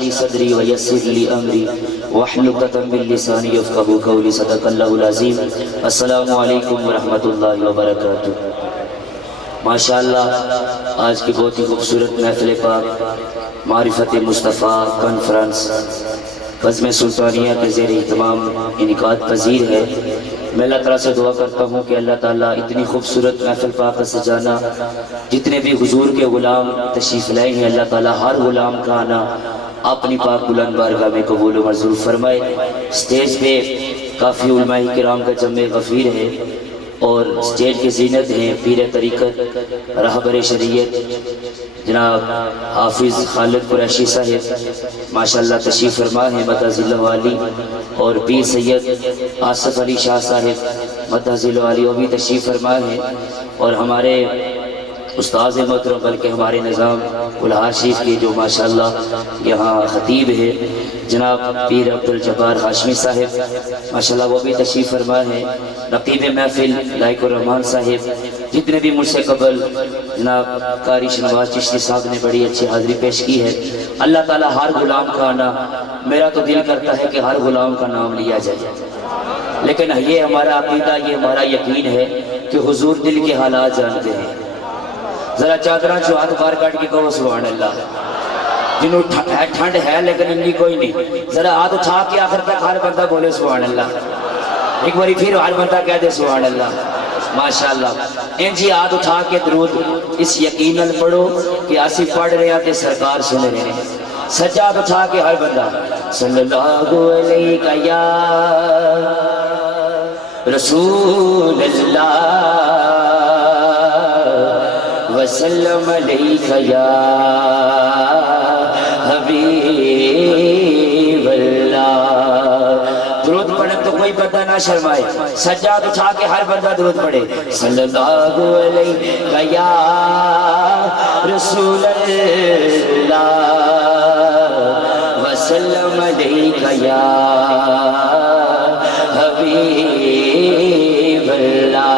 لي صدري ويسر لي أمري واحلل عقدة من لساني يفقهوا قولي صدق الله العظيم السلام علیکم ورحمۃ اللہ وبرکاتہ۔ ماشاءاللہ آج کی بہت ہی خوبصورت محفل پاک معرفت مصطفیٰ کانفرنس بزم سلطانیہ کے زیر اہتمام انعقاد پذیر ہے۔ میں اللہ تعالیٰ سے دعا کرتا ہوں کہ اللہ تعالیٰ اتنی خوبصورت محفل پاک کا سجانا، جتنے بھی حضور کے غلام تشریف لائے ہیں، اللہ تعالیٰ ہر غلام کا آنا اپنی پاک بلند بارگاہ میں قبول و منظور فرمائے۔ سٹیج پہ کافی علماء کرام کا جمع غفیر ہے اور سٹیج کی زینت ہیں پیر طریقت رہبر شریعت جناب حافظ خالد قریشی صاحب ماشاءاللہ تشریف فرما ہے مدحض علی، اور پیر سید آصف علی شاہ صاحب مدحض علی وہ بھی تشریف فرما ہے، اور ہمارے استاذ محترم بلکہ ہمارے نظام الہار شریف کے جو ماشاءاللہ یہاں خطیب ہے جناب پیر عبدالجبار ہاشمی صاحب ماشاءاللہ وہ بھی تشریف فرما ہے، نقیب محفل لائق الرحمان صاحب، جتنے بھی مجھ سے قبل جناب قاری شنواز چشتی صاحب نے بڑی اچھی حاضری پیش کی ہے۔ اللہ تعالیٰ ہر غلام کا آنا، میرا تو دل کرتا ہے کہ ہر غلام کا نام لیا جائے، لیکن یہ ہمارا عقیدہ، یہ ہمارا یقین ہے کہ حضور دل کے حالات جانتے ہیں۔ ذرا چادران جو ہاتھ بار کاٹ کے کہو سبحان اللہ، جنہوں ٹھنڈ ہے لیکن انہی کوئی نہیں، ذرا ہاتھ اٹھا کے آخر تک ہر بندہ بولے سبحان اللہ، ایک باری پھر ہر بندہ کہہ دے سبحان اللہ ماشاءاللہ۔ انجی ہاتھ اٹھا کے درود اس یقیناً پڑھو کہ آسی پڑھ رہے ہیں کہ سرکار سن رہے ہیں، سجاد اٹھا کے ہر بندہ صلی اللہ علیہ یا رسول اللہ وسلم علیہ یا حبیب اللہ۔ درود پڑھے تو کوئی بندہ نہ شرمائے، سجاد اٹھا کے ہر بندہ درود پڑھے صلی اللہ علیہ یا رسول اللہ وسلم علیہ یا حبیب اللہ۔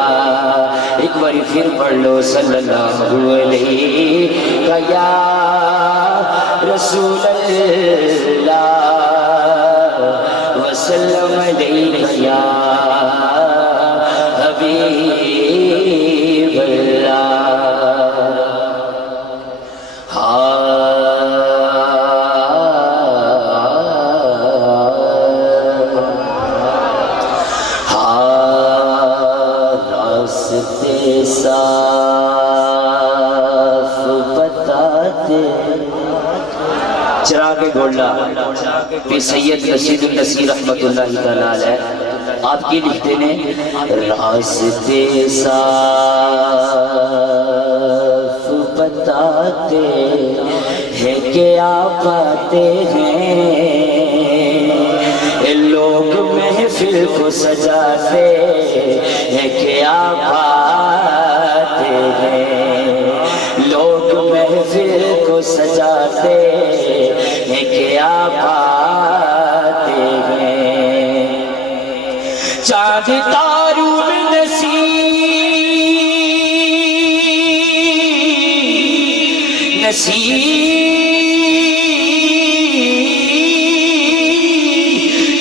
ایک باری پھر پڑھ لو صلی اللہ علیہ یا رسول اللہ وسلم علیہ یا حبیب اللہ۔ چراغ گولڈا پہ سید رشید النصیر رحمت اللہ تعالیٰ علیہ آپ کی لکھتے نے راستے صاف بتاتے ہیں کہ آپ آتے ہیں، لوگ محفل کو سجاتے ہیں کہ آپ آتے ہیں، لوگ محفل کو سجاتے ہیں کہ آپ آتے ہیں، چاند تاروں میں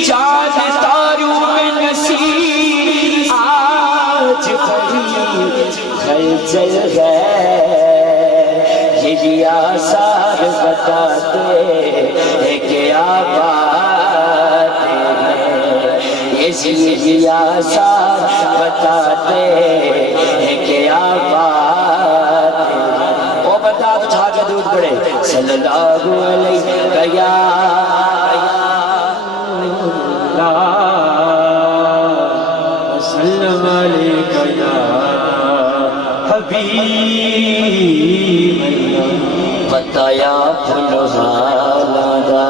چاند تاروں میں نصیب آج خلچل ہے، یہ آثار بتاتے ہیں کہ آپ آتے ہیں، یہ آثار بتاتے ہیں کہ آپ آتے ہیں۔ وہ بندہ اٹھا کے درود پڑھے صلی اللہ علیہ یا وسلم علیہ یا حبیب اللہ۔ بتایا پھلوالا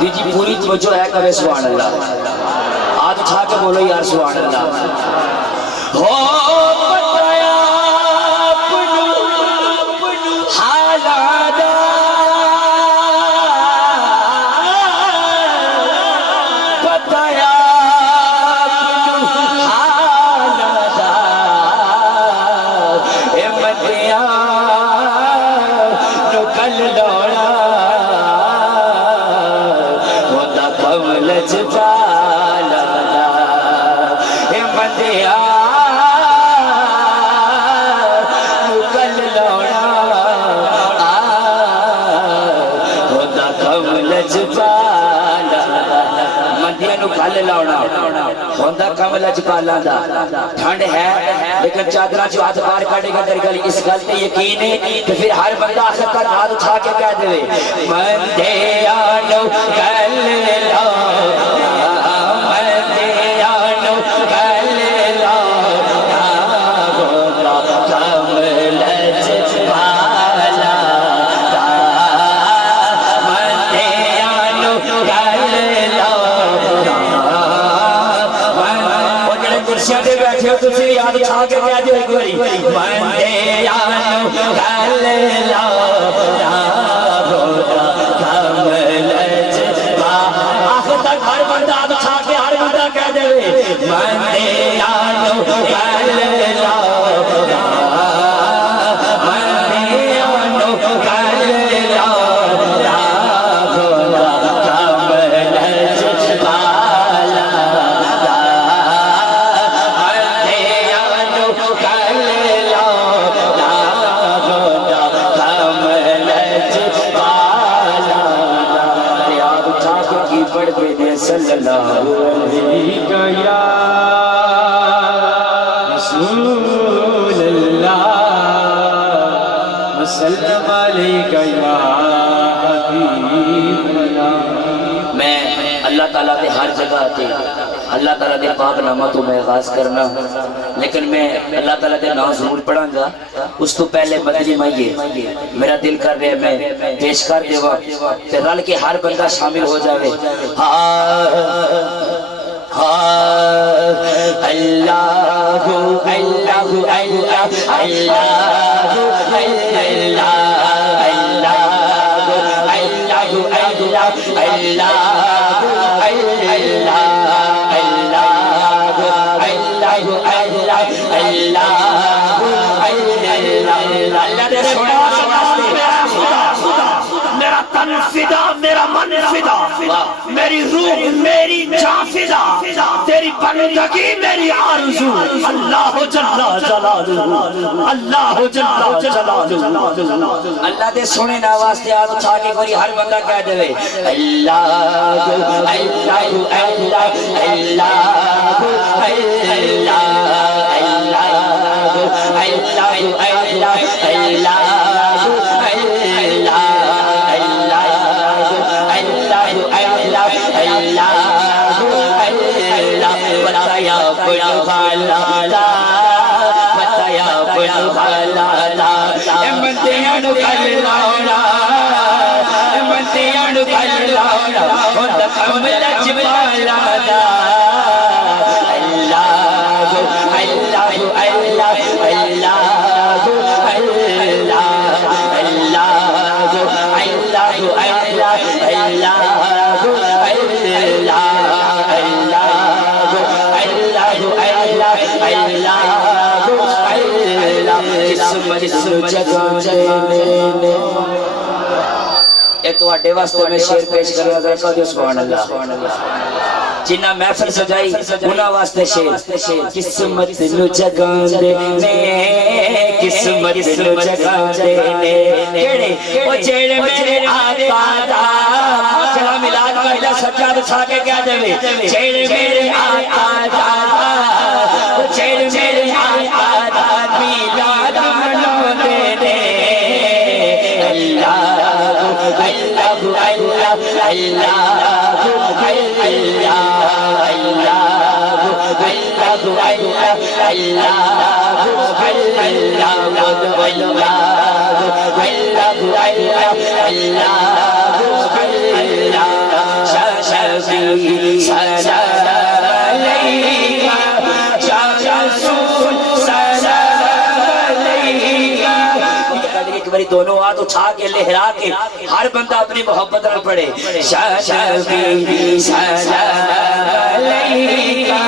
جی پوری توجہ ہے کبھی سبحان اللہ، ہاتھ اٹھا کے بولو یار سبحان اللہ۔ ہو بتایا حالادا بتایا حالادا اے مدیاں نو کل لوڑا لجپالا اے بندیا کل لونا ہوتا کم لجپالا مندیا نو کل لونا ہوتا کم لجپالا دا ٹھنڈ ہے لیکن چادرہ جو ہاتھ بار کاٹے گا در گلی اس گل تے یقین ہے تو پھر ہر بندہ آخر کا ہاتھ اٹھا کے کہہ دے مندیانو کل لو مندیانو کل لو ہوتا کم لجپالا مندیانو کل لو درشہ دے بیٹھے ہو تسی یاد اٹھا کے کہہ دے ایک باری مندیانو کل لو کم لجپالا آخر تک ہر بندہ ہاتھ اٹھا کے ہر بندہ کہہ دے مندیانو کل لو مندیانو کل لو کم لجپالا صلی اللہ علیہ یا رسول اللہ وسلم علیہ یا حبیب اللہ میں اللہ تعالیٰ دے ہر جگہ آتے اللہ تعالیٰ دے پاک نامہ تو میں آغاز کرنا لیکن میں اللہ تعالیٰ دے نام ضرور پڑھاں گا اس تو پہلے مدنی مائیے میرا دل کر رہے میں پیش کر دے وقت رل کے ہر بندہ شامل ہو جاوے اللہ اللہ اللہ میرا تن فدا میرا من فدا میری روح میری جان فدا تیری بندگی میری آرزو اللہ جل جلالہ اللہ جل جلالہ اللہ دے سونے نواز تے آج اٹھا کے کوئی ہر بندہ کہہ دے اللہ اللہ اللہ تو اڈے واسطے میں شیر پیش کرنا ذرا کہو سبحان اللہ جنہ محفل سجائی انہاں واسطے شیر قسمت نو جگان دے نے قسمت نو جگان دے نے کیڑے او جیڑے میرے آقا دا چلا ملاد والا سجاد چھا کے کہہ دے جیڑے میرے آقا دا او جیڑے میرے آقا دا میلاد منو دے نے اللہ اللہ اللہ دونوں ہاتھ اٹھا کے لہرا کے ہر بندہ اپنی محبت نہ پڑے شفیع سلام علیکہ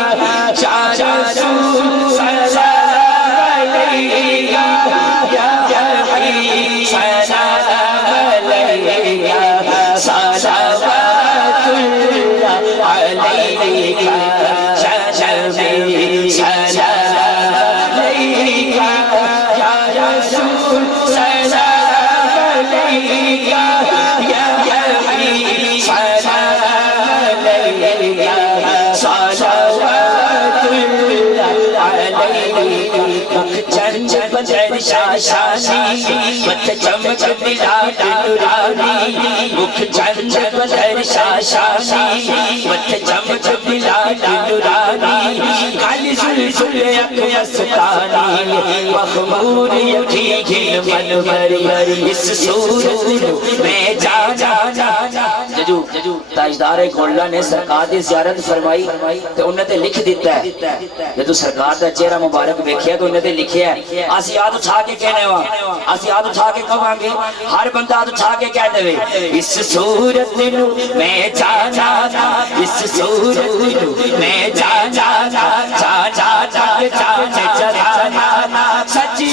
یا رسول سلام علیکہ یا حبیب سلام علیکہ صلوات اللہ شاشانی مت چمک بلال نورانی مکھ چند بدر شاشانی مت چمک بلال نورانی کالی زلزل اک مستانی مخمور یقین منور اس صورت میں ججو تاجدار گولڈا نے سرکار دی زیارت فرمائی تو انہیں تے لکھ دیتا ہے جدو سرکار دا چہرہ مبارک دیکھیا تو انہیں تے لکھیا ہے آسی یاد اٹھا کے کہنے وہاں آسی یاد اٹھا کے کب آنگے ہر بندہ یاد اٹھا کے کہہ دے اس صورت نو میں جانا اس صورت نو میں جانا سچی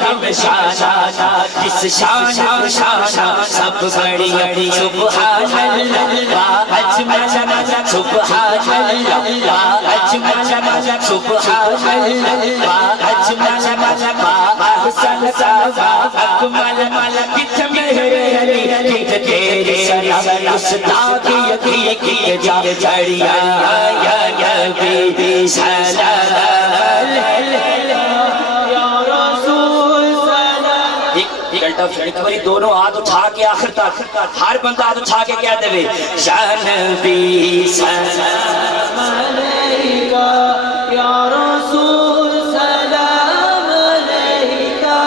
رب شانا جس شان سب بڑی سبحان اللہ اجمل سبحان اللہ اجمل سبحان اللہ اجمل احسن اکمل کت میرے علی کت تیرے سلام استاد یقین کی جا جڑیا یا نبی سلام دونوں ہاتھ اٹھا کے آخر تک ہر بندہ ہاتھ اٹھا کے کہہ دے یا نبی سلام علیکہ یا رسول سلام علیکہ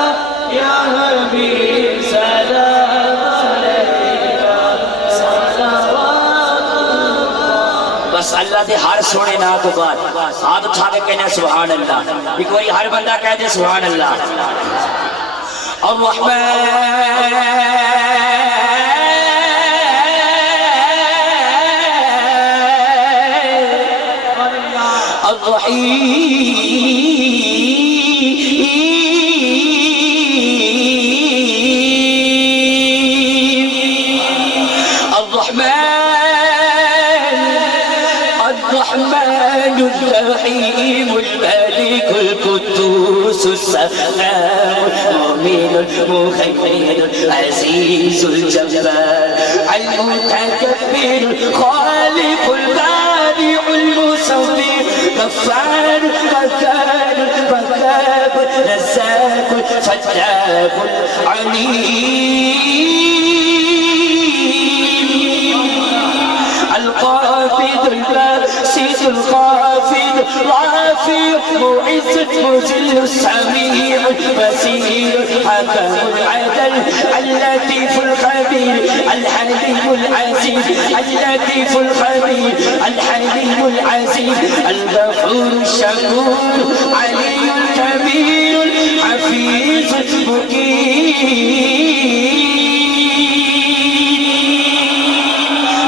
یا حبیب سلام علیکہ صلوات اللہ بس اللہ دے ہر سونے نا تو بعد ہاتھ اٹھا کے کہنا سبحان اللہ ایک باری ہر بندہ کہہ دے سبحان اللہ الرحمن الرحیم الرحمن الرحيم الملك القدوس السلام المؤمن المهيمن العزيز الجبار المتكبر الخالق البارئ المصور غفار غفار وهاب رزاق فتاح عليم القابض الباسط الخافض الرافع معز المذل السميع البصير حكم العدل اللطيف الخبير الحليم العزيز اللطيف الخبير الحليم العزيز الغفور الشكور علي الكبير الحفيظ المقيم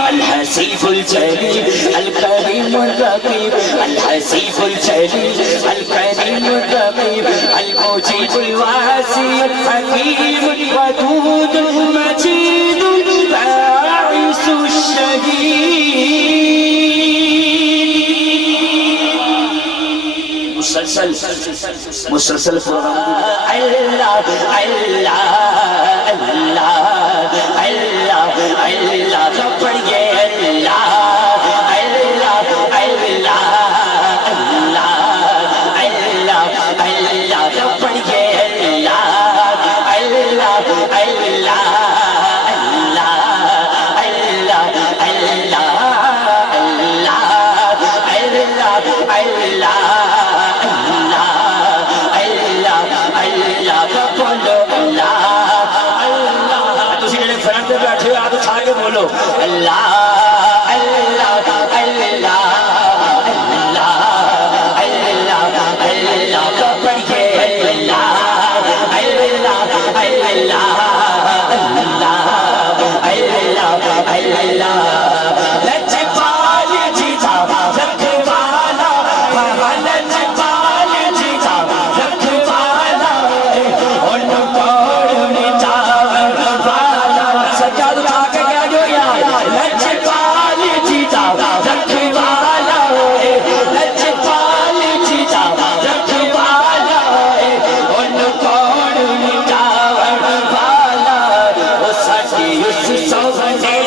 الحسيب الجليل الكريم الرقيب الحسيب الجليل الكريم الرقيب المجيب الواسع الحكيم الودود المجيد الباعث الشهيد مسلسل اللہ اللہ اللہ اللہ اللہ تو پڑھئے اللہ اللہ اللہ اللہ اللہ اللہ تو پڑھئے اللہ اللہ اللہ بولو اللہ اللہ اللہ اللہ اللہ اللہ تو پڑھئے اللہ اللہ اللہ اللہ اللہ لجپال جیتا رکھوالا لجپال جیتا رکھوالا ان کو نجا والا سجاد اٹھا کے کہہ جو یا لجپال جیتا رکھوالا لجپال جیتا رکھوالا ان کو نجا والا وہ سچی اس سوزے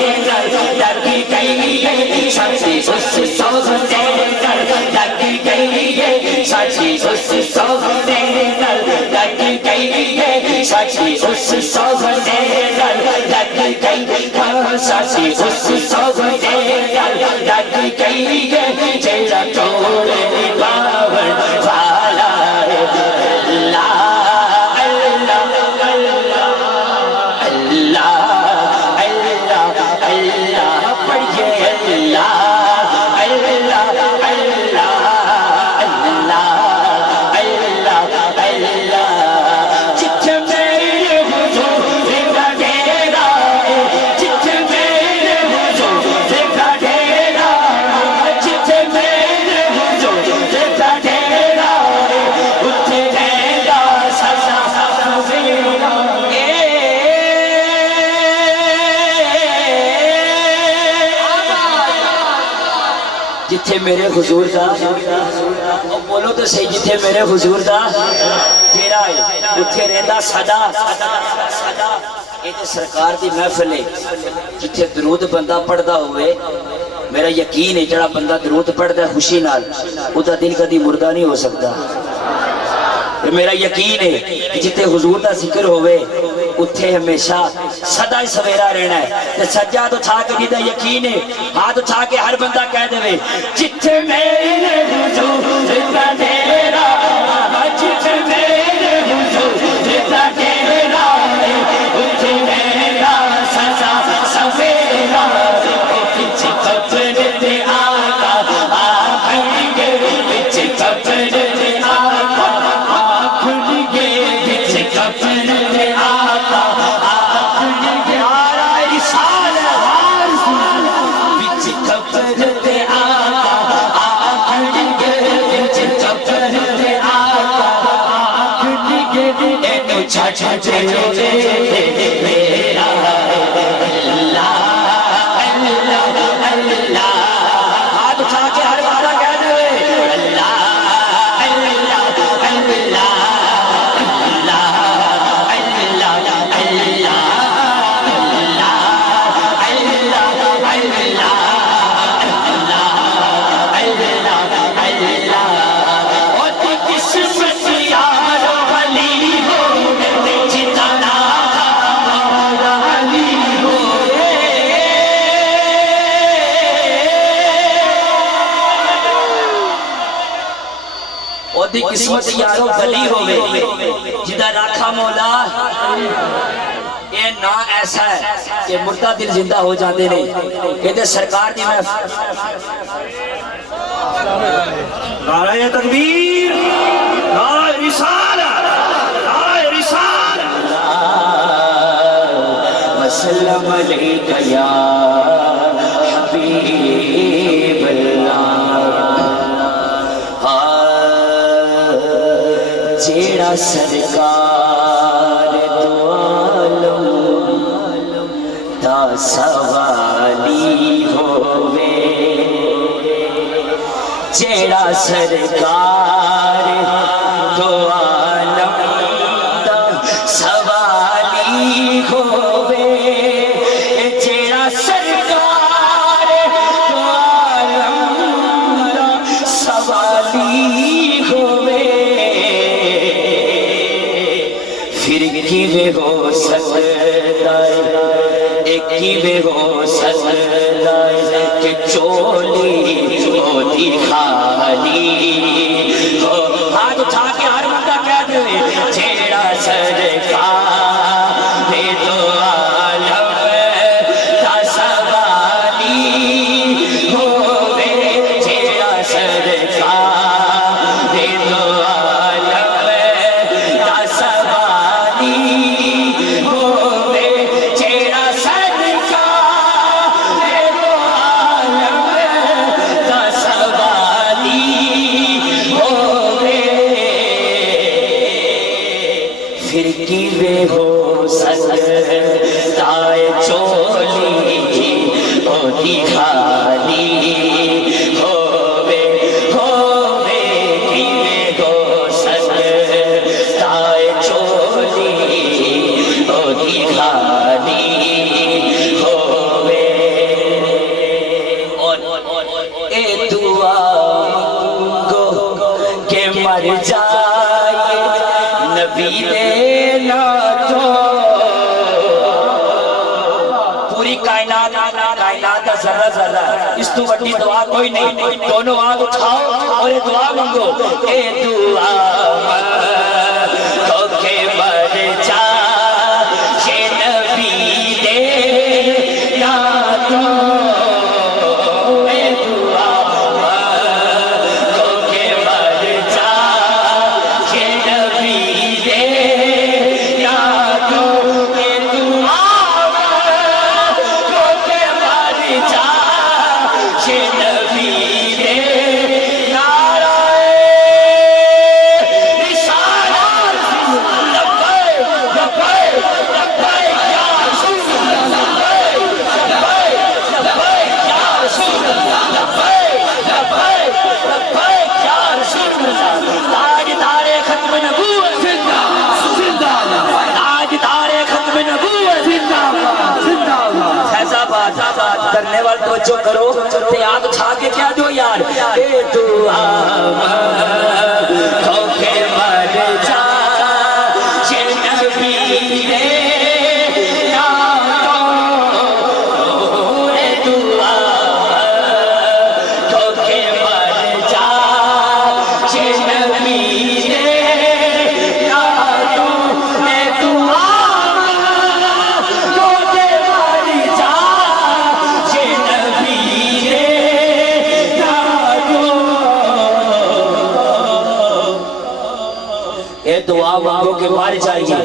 در کی گئی سچی اس سوزے در کی گئی سچی اس سوزے در کی گئی ہے سچی اس سونے لگ گئی سچی اس سونے لگ گئی ہے جیڑا توڑے باور والا ہے اللہ اللہ اللہ اللہ اللہ اللہ پڑھئے اللہ اللہ اللہ جتھے میرے حضور دا بولو تو صحیح جتھے میرے حضور دا تیرا ہے اتھے رہتا صدا یہ تو سرکار دی محفل ہے جتھے درود بندہ پڑھدا ہوئے میرا یقین ہے جڑا بندہ درود پڑھدا ہے خوشی نال او دا دل کدی مردہ نہیں ہو سکتا میرا یقین ہے کہ جتھے حضور دا ذکر ہوئے اتھے ہمیشہ صدا سویرا رہنا ہے سجاد اٹھا کے دیدہ یقین ہے ہاتھ اٹھا کے ہر بندہ کہہ دے جتھے میرے حضور دا ڈیرا جتھے میرے حضور دا ڈیرا اتھے میرا سزا سویرا پیچھے قبر دے آقا آئیں گے پیچھے قبر دے آقا آئیں گے پیچھے قبر دے آقا آئیں گے آرہ رسالہ پیچھے قبر دے آقا آئیں گے پیچھے قبر دے آقا آئیں گے ایک چھاچا جے میرا اللہ ہاتھ اٹھا کے ہر بارہ کہہ دے اللہ اللہ اللہ دی قسمت یارو بھلی ہوئے جدہ راکھا مولا یہ نا ایسا ہے کہ مردہ دل زندہ ہو جاتے نہیں یہ دے سرکار دی میں نعرہ تکبیر نعرہ رسالہ نعرہ رسالہ وسلم علیکہ یا حبیب اللہ جیڑا سرکار دو عالم دا سوالی ہووے جیڑا سرکار دو عالم دا سوالی ہووے جیڑا سرکار دو عالم دا سوالی ہووے پھر کیویں ہو سکتا ہے ایک کیویں ہو سکتا ہے کہ چولی ہوتی خالی ہو ہاتھ اٹھا کے ہر بندہ کہہ دے جیڑا سرکار دو عالم دا سوالی ہووے جیڑا سرکار دو عالم دا سوالی ہووے جیڑا سرکار دو عالم دا سوالی پوری کائنات کا ذرہ ذرہ اس تو بڑی دعا کوئی نہیں دونوں آنکھ اٹھاؤ اور یہ دعا مانگو اے دعا تو کہ مر جا یہ نبی دے یادوں اے دعا تو کہ مر جا یہ نبی دے یادوں اے دعا تو کہ مر جا یہ نبی دے کرنے والے توجہ کرو تے آگ چھا کے کیا دو یار اے دعا تو کہ مر جا یہ نبی دے یادوں اے دعا تو کہ مر جا یہ نبی دے یادوں اے دعا دعا مانگو کہ مر جائیے